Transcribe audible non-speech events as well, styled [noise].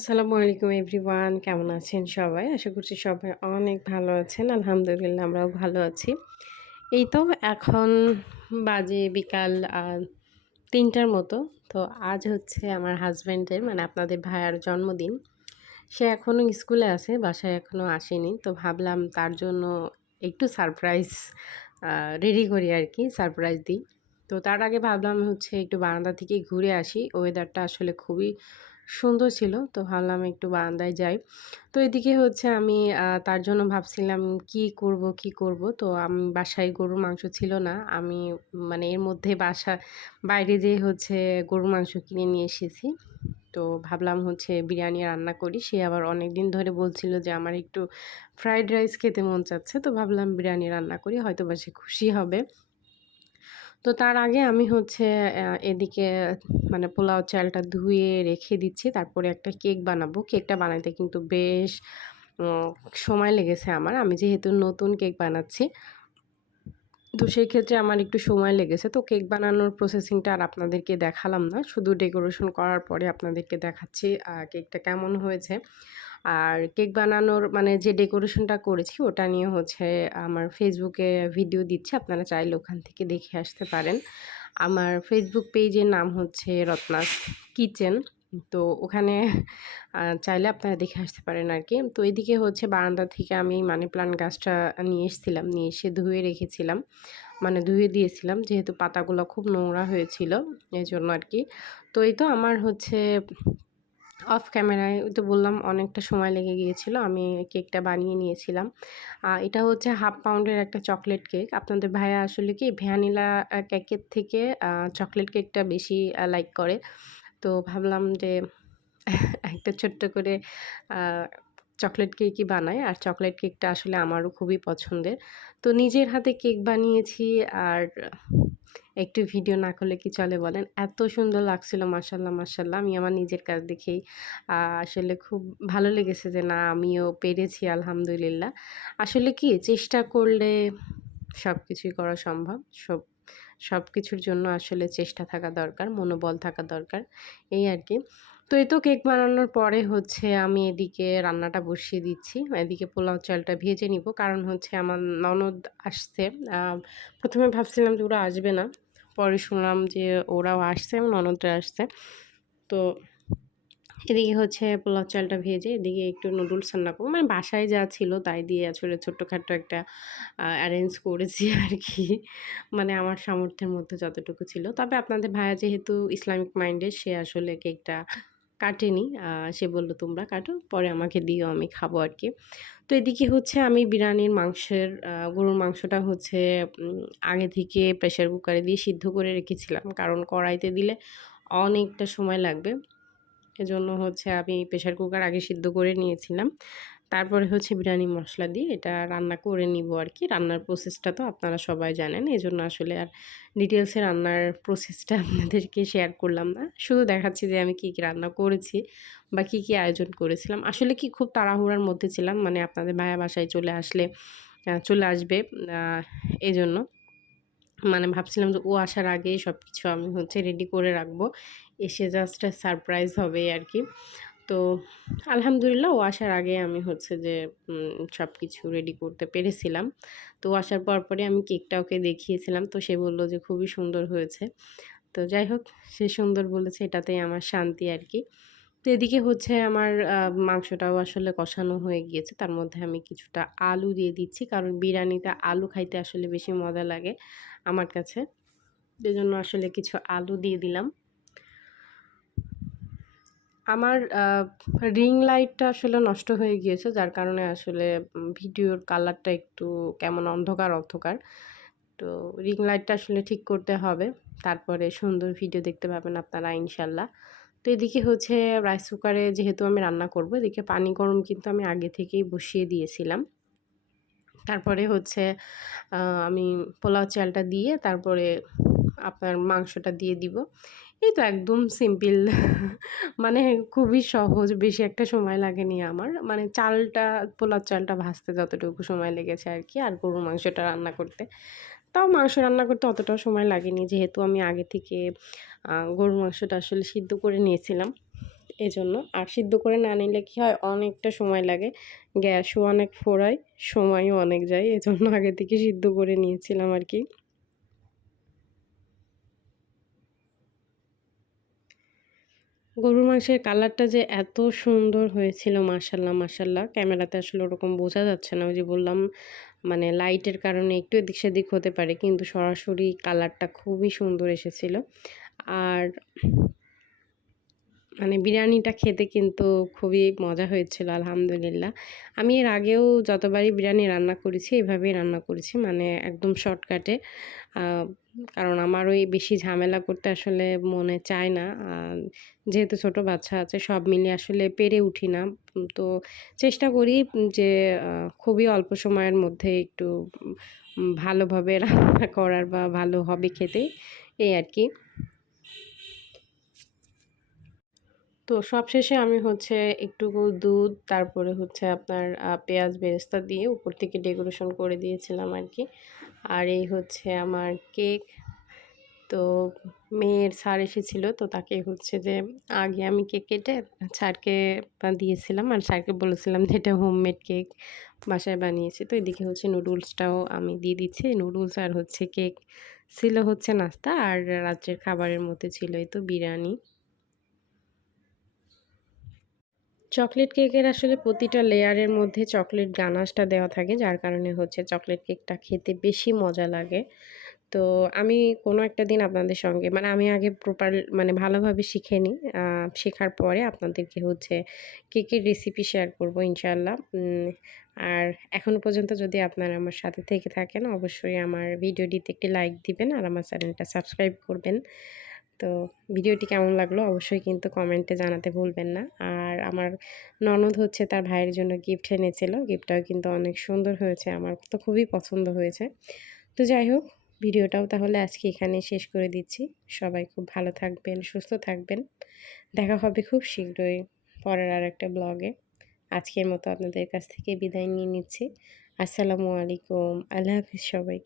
আসসালামু আলাইকুম এভরিওয়ান, কেমন আছেন সবাই? আশা করছি সবাই অনেক ভালো আছেন। আলহামদুলিল্লাহ আমরাও ভালো আছি। এই তো এখন বাজে বিকাল তিনটার মতো। তো আজ হচ্ছে আমার হাজব্যান্ডের মানে আপনাদের ভাইয়ার জন্মদিন। সে এখনও স্কুলে আছে, বাসায় এখনও আসেনি। তো ভাবলাম তার জন্য একটু সারপ্রাইজ রেডি করি আর কি, সারপ্রাইজ দিই। তো তার আগে ভাবলাম হচ্ছে একটু বারান্দা থেকে ঘুরে আসি। ওয়েদারটা আসলে খুবই সুন্দর ছিল। তো ভাবলাম একটু বারান্দায় যাই। তো এদিকে হচ্ছে আমি তার জন্য ভাবছিলাম কি করব কি করব? তো আমি, বাসায় গরুর মাংস ছিল না। আমি মানে এর মধ্যে বাসা, বাইরে যেয়ে হচ্ছে গরুর মাংস কিনে নিয়ে এসেছি। তো ভাবলাম হচ্ছে বিরিয়ানি রান্না করি। সে আবার অনেক দিন ধরে বলছিল যে আমার একটু ফ্রাইড রাইস খেতে মন চাচ্ছে। তো ভাবলাম বিরিয়ানি রান্না করি হয়তো বা সে খুশি হবে। তো তার আগে আমি হচ্ছে এদিকে মানে পোলাও চালটা ধুয়ে রেখে দিচ্ছি। তারপরে একটা কেক বানাবো। কেকটা বানাইতে কিন্তু বেশ সময় লেগেছে আমার। আমি যেহেতু নতুন কেক বানাচ্ছি তো সেই ক্ষেত্রে আমার একটু সময় লেগেছে। তো কেক বানানোর প্রসেসিংটা আর আপনাদেরকে দেখালাম না। শুধু ডেকোরেশন করার পরে আপনাদেরকে দেখাচ্ছি কেকটা কেমন হয়েছে। আর কেক বানানোর মানে যে ডেকোরেশনটা করেছি, ওটা নিয়ে হচ্ছে আমার ফেসবুকে ভিডিও দিচ্ছে। আপনারা চাইলে ওখান থেকে দেখে আসতে পারেন। আমার ফেসবুক পেজের নাম হচ্ছে রত্নাস কিচেন। তো ওখানে চাইলে আপনারা দেখে আসতে পারেন আর কি তো এদিকে হচ্ছে বারান্দা থেকে আমি মানি প্লান্ট গাছটা নিয়ে এসেছিলাম, নিয়ে এসে ধুয়ে রেখেছিলাম। মানে ধুয়ে দিয়েছিলাম, যেহেতু পাতাগুলো খুব নোংরা হয়েছিল এই জন্য আর কি তো এই তো আমার হচ্ছে অফ ক্যামেরায় তো বললাম অনেকটা সময় লেগে গিয়েছিল, আমি কেকটা বানিয়ে নিয়েছিলাম। এটা হচ্ছে হাফ পাউন্ডের একটা চকলেট কেক। আপনাদের ভাইয়া আসলে কি ভ্যানিলা কেকের থেকে চকলেট কেকটা বেশি লাইক করে। তো ভাবলাম যে একটা ছোট্ট করে চকলেট কেকই বানাই। আর চকলেট কেকটা আসলে আমারও খুবই পছন্দের। তো নিজের হাতে কেক বানিয়েছি। আর একটু ভিডিও না করলে কি চলে বলেন? এত সুন্দর লাগছিল মাসাল্লাহ মাসাল্লাহ আমি আমার নিজের কাজ দেখেই আসলে খুব ভালো লেগেছে যে না, আমিও পেরেছি, আলহামদুলিল্লাহ। আসলে কি, চেষ্টা করলে সব কিছুই করা সম্ভব। সব সব কিছুর জন্য আসলে চেষ্টা থাকা দরকার, মনোবল থাকা দরকার, এই আর কি। তো এই তো কেক বানানোর পরে হচ্ছে আমি এদিকে রান্নাটা বসিয়ে দিচ্ছি, এদিকে পোলাও চালটা ভেজে নিব। কারণ হচ্ছে আমার ননদ আসছে প্রথমে ভাবছিলাম যে ওরা আসবে না। পরে শুনলাম যে ওরাও আসছে এবং ননদরা আসছে। তো এদিকে হচ্ছে পোলাও চালটা ভেজে এদিকে একটু নুডলস রান্না করব। মানে বাসায় যা ছিল তাই দিয়ে আসলে ছোট্টখাট্টো একটা অ্যারেঞ্জ করেছি [laughs] আর কি। মানে আমার সামর্থ্যের মধ্যে যতটুকু ছিল। তবে আপনাদের ভাইয়া যেহেতু ইসলামিক মাইন্ডের সে আসলে কেকটা কাটেনি। সে বলল, তোমরা কাটো, পরে আমাকে দিও, আমি খাব আর কি। তো এদিকে হচ্ছে আমি বিরিয়ানির মাংসের গরুর মাংসটা হচ্ছে আগে থেকে প্রেশার কুকারে দিয়ে সিদ্ধ করে রেখেছিলাম। কারণ কড়াইতে দিলে অনেকটা সময় লাগবে। এজন্য হচ্ছে আমি প্রেশার কুকার আগে সিদ্ধ করে নিয়েছিলাম। তারপরে হচ্ছে বিরিয়ানি মশলা দিয়ে এটা রান্না করে নিব আর কি রান্নার প্রসেসটা তো আপনারা সবাই জানেন এই জন্য আসলে আর ডিটেলসে রান্নার প্রসেসটা আপনাদেরকে শেয়ার করলাম না। শুধু দেখাচ্ছি যে আমি কী কী রান্না করেছি বা কী কী আয়োজন করেছিলাম। আসলে কি খুব তাড়াহুড়ার মধ্যে ছিলাম মানে আপনাদের ভাইয়া বাসায় চলে আসলে চলে আসবে এই জন্য মানে ভাবছিলাম যে ও আসার আগেই সব কিছু আমি হচ্ছে রেডি করে রাখব। এসে জাস্ট সারপ্রাইজ হবে আর কি তো আলহামদুলিল্লাহ ও আসার আগে আমি হচ্ছে যে সব কিছু রেডি করতে পেরেছিলাম। তো আসার পর পরে আমি কেকটা ওকে দেখিয়েছিলাম। তো সে বলল যে, খুবই সুন্দর হয়েছে। তো যাই হোক, সে সুন্দর বলেছে, এটাতেই আমার শান্তি আর কি তো এদিকে হচ্ছে আমার মাংসটাও আসলে কষানো হয়ে গিয়েছে। তার মধ্যে আমি কিছুটা আলু দিয়ে দিচ্ছি, কারণ বিরিয়ানিতে আলু খাইতে আসলে বেশি মজা লাগে আমার কাছে। জন্য আসলে কিছু আলু দিয়ে দিলাম। আমার রিং লাইটটা আসলে নষ্ট হয়ে গিয়েছে, যার কারণে আসলে ভিডিওর কালারটা একটু কেমন অন্ধকার অন্ধকার। তো রিং লাইটটা আসলে ঠিক করতে হবে। তারপরে সুন্দর ভিডিও দেখতে পাবেন আপনারা, ইনশাল্লাহ। তো এদিকে হচ্ছে রাইস কুকারে যেহেতু আমি রান্না করব, এদিকে পানি গরম কিন্তু আমি আগে থেকেই বসিয়ে দিয়েছিলাম। তারপরে হচ্ছে আমি পোলাও চালটা দিয়ে তারপরে আপনার মাংসটা দিয়ে দিব। এই তো একদম সিম্পল। মানে খুবই সহজ, বেশি একটা সময় লাগেনি আমার। মানে চালটা পোলার চালটা ভাজতে যতটুকু সময় লেগেছে আর কি আর গরুর মাংসটা রান্না করতে। তাও মাংস রান্না করতে অতটাও সময় লাগেনি, যেহেতু আমি আগে থেকে গরুর মাংসটা আসলে সিদ্ধ করে নিয়েছিলাম। এজন্য। আর সিদ্ধ করে না নিলে কী হয়, অনেকটা সময় লাগে। গ্যাসও অনেক ফোড়ায়, সময়ও অনেক যায়। এজন্য আগে থেকে সিদ্ধ করে নিয়েছিলাম আর কি গরুর মাংসের কালারটা যে এত সুন্দর হয়েছিল মাসাল্লাহ মাসাল্লাহ ক্যামেরাতে আসলে ওরকম বোঝা যাচ্ছে না। ওই যে বললাম মানে লাইটের কারণে একটু এদিক সেদিক হতে পারে, কিন্তু সরাসরি কালারটা খুবই সুন্দর এসেছিল। আর মানে বিরিয়ানিটা খেতে কিন্তু খুবই মজা হয়েছিল, আলহামদুলিল্লাহ। আমি এর আগেও যতবারই বিরিয়ানি রান্না করেছি, এভাবেই রান্না করেছি মানে একদম শর্টকাটে। কারণ আমার ওই বেশি ঝামেলা করতে আসলে মনে চায় না। যেহেতু ছোট বাচ্চা আছে, সব মিলিয়ে আসলে পেরে উঠি না। তো চেষ্টা করি যে খুবই অল্প সময়ের মধ্যে একটু ভালোভাবে রান্না করার বা ভালো হবে খেতে, এই আর কি। তো সবশেষে আমি হচ্ছে একটু দুধ, তারপরে হচ্ছে আপনার পেঁয়াজ বেরেস্তা দিয়ে উপর থেকে ডেকোরেশন করে দিয়েছিলাম আর কি আর এই হচ্ছে আমার কেক। তো মেয়ের স্যার এসেছিল, তো তাকে হচ্ছে যে আগে আমি কেক কেটে স্যারকে দিয়েছিলাম। আর স্যারকে বলেছিলাম যে এটা হোমমেড কেক বাসায় বানিয়েছি। তো এদিকে হচ্ছে নুডলসটাও আমি দিয়ে দিচ্ছি। নুডলস আর হচ্ছে কেক ছিল হচ্ছে নাস্তা আর রাত্রের খাবারের মধ্যে ছিল এই তো বিরিয়ানি। চকলেট কেকের আসলে প্রতিটা লেয়ারের মধ্যে চকলেট গানাশটা দেওয়া থাকে, যার কারণে হচ্ছে চকলেট কেকটা খেতে বেশি মজা লাগে। তো আমি কোনো একটা দিন আপনাদের সঙ্গে মানে আমি আগে প্রপার মানে ভালোভাবে শিখে নিই শেখার পরে আপনাদেরকে হচ্ছে কেকের রেসিপি শেয়ার করব ইনশাল্লাহ আর এখনও পর্যন্ত যদি আপনারা আমার সাথে থেকে থাকেন, অবশ্যই আমার ভিডিওটিতে একটি লাইক দিবেন আর আমার চ্যানেলটা সাবস্ক্রাইব করবেন। তো ভিডিওটি কেমন লাগল অবশ্যই কিন্তু কমেন্টে জানাতে ভুলবেন না। আর আমার ননদ হচ্ছে তার ভাইয়ের জন্য গিফট এনেছিল। গিফটটাও কিন্তু অনেক সুন্দর হয়েছে, আমার তো খুবই পছন্দ হয়েছে। তো যাই হোক, ভিডিওটাও তাহলে আজকে এখানে শেষ করে দিচ্ছি। সবাই খুব ভালো থাকবেন, সুস্থ থাকবেন। দেখা হবে খুব শীঘ্রই পরের আর একটা ব্লগে আজকের মতো আপনাদের কাছ থেকে বিদায় নিয়ে নিচ্ছি। আসসালামু আলাইকুম। আল্লাহ হাফিজ সবাইকে।